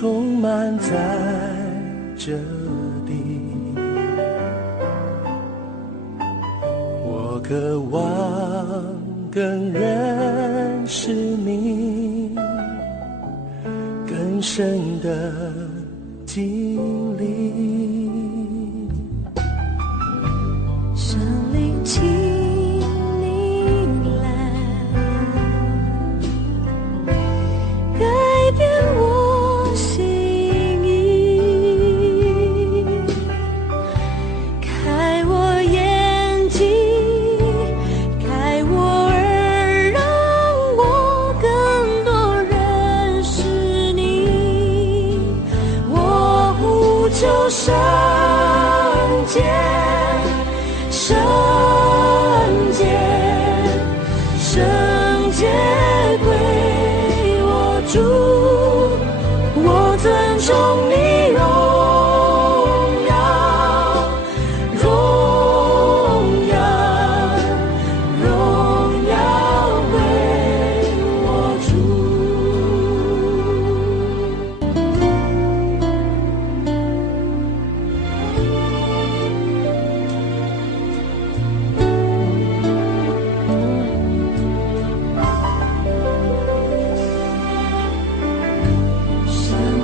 充满在这里。我渴望更认识你，更深的经历。圣灵，请你来改变我心意，开我眼睛，开我耳，让我更多认识你。我呼求圣洁，圣洁，圣洁归我主，我尊崇你荣耀，荣耀，荣耀归我主。圣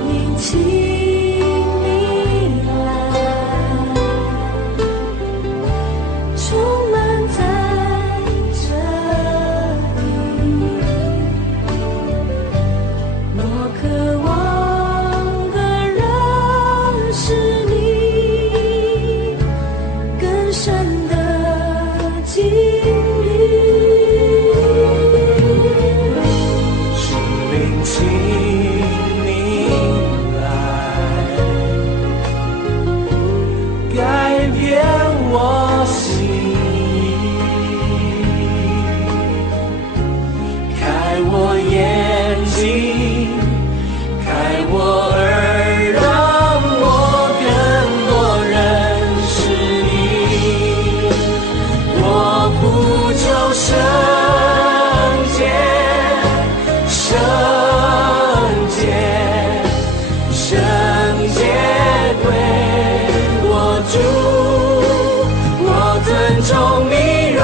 灵，请你来，充满在这里。我渴望更认识你，更深的经历。圣灵，请你来改变我心意，开我眼睛，开我耳，让我更多认识你。我呼求圣洁，圣洁，圣洁归我主，我尊崇你荣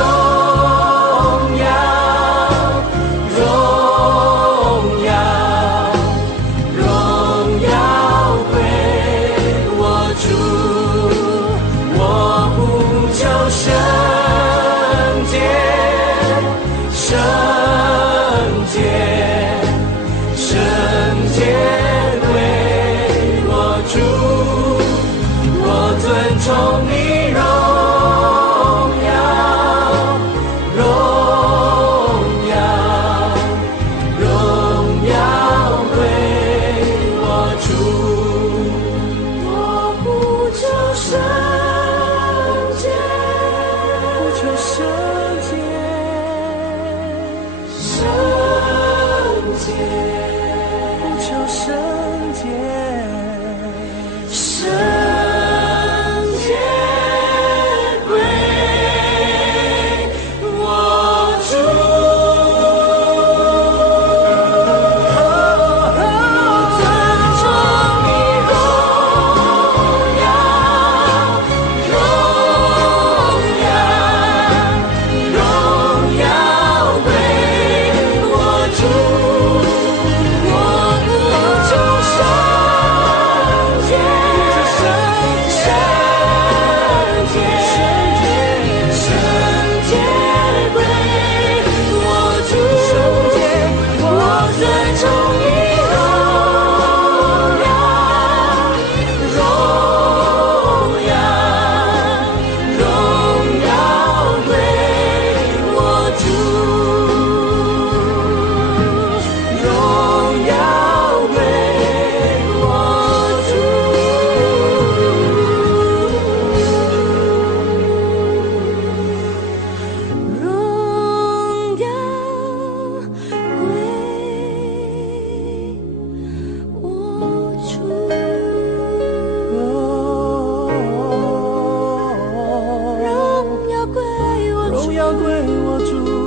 耀，荣耀，荣耀归我主，我呼求圣洁，圣洁，圣洁归我主，我尊崇你荣耀，荣耀，荣耀归我主。我呼求圣洁，呼求圣洁，圣洁，呼求圣洁，圣洁归我主。尊崇你荣耀，荣耀，荣耀归我主，我呼求圣洁，圣洁，圣洁归我主，我尊崇你荣耀，荣耀，荣耀归我主，荣耀归我主。荣耀归我主。荣耀归我主。荣耀归我主。